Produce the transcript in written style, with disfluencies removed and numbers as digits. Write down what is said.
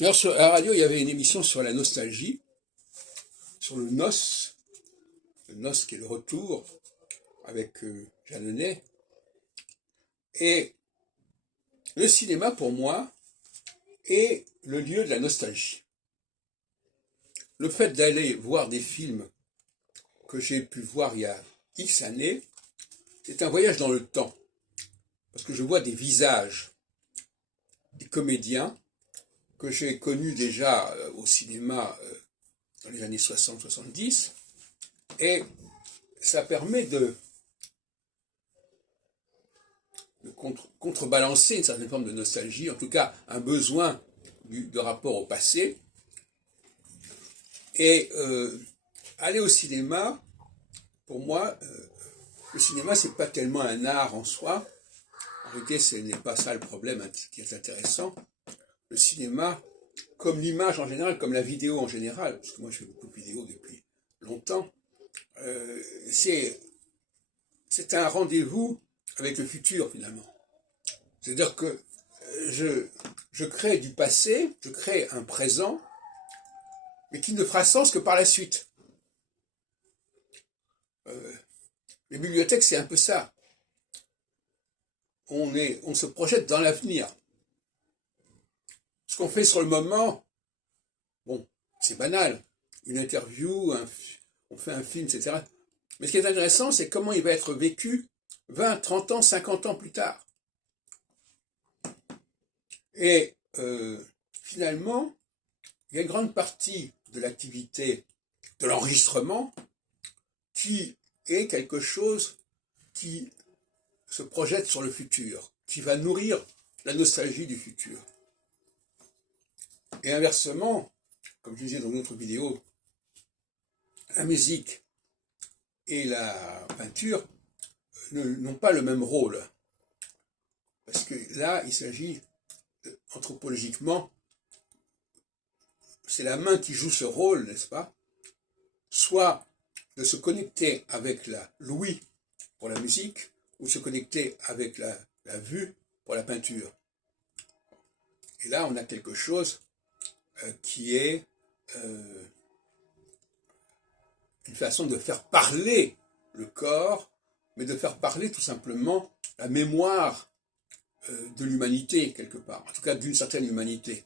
Alors, sur la radio, il y avait une émission sur la nostalgie, sur le NOS qui est le retour, avec Jeanneney. Et le cinéma, pour moi, est le lieu de la nostalgie. Le fait d'aller voir des films que j'ai pu voir il y a X années, c'est un voyage dans le temps. Parce que je vois des visages, des comédiens que j'ai connus déjà au cinéma dans les années 60-70, et ça permet de contrebalancer une certaine forme de nostalgie, en tout cas un besoin de rapport au passé. Et aller au cinéma, pour moi, le cinéma, c'est pas tellement un art en soi. En réalité, ce n'est pas ça le problème qui est intéressant. Le cinéma, comme l'image en général, comme la vidéo en général, parce que moi je fais beaucoup de vidéos depuis longtemps, c'est un rendez-vous avec le futur finalement. C'est-à-dire que je crée du passé, je crée un présent, mais qui ne fera sens que par la suite. Les bibliothèques, c'est un peu ça. On se projette dans l'avenir. Ce qu'on fait sur le moment, bon, c'est banal. Une interview, on fait un film, etc. Mais ce qui est intéressant, c'est comment il va être vécu 20, 30 ans, 50 ans plus tard. Et finalement, il y a une grande partie de l'activité de l'enregistrement qui est quelque chose qui se projette sur le futur, qui va nourrir la nostalgie du futur. Et inversement, comme je disais dans une autre vidéo, la musique et la peinture n'ont pas le même rôle. Parce que là, il s'agit, anthropologiquement, c'est la main qui joue ce rôle, n'est-ce pas? Soit de se connecter avec l'ouïe pour la musique, ou se connecter avec la vue pour la peinture. Et là, on a quelque chose qui est une façon de faire parler le corps, mais de faire parler tout simplement la mémoire de l'humanité, quelque part, en tout cas d'une certaine humanité.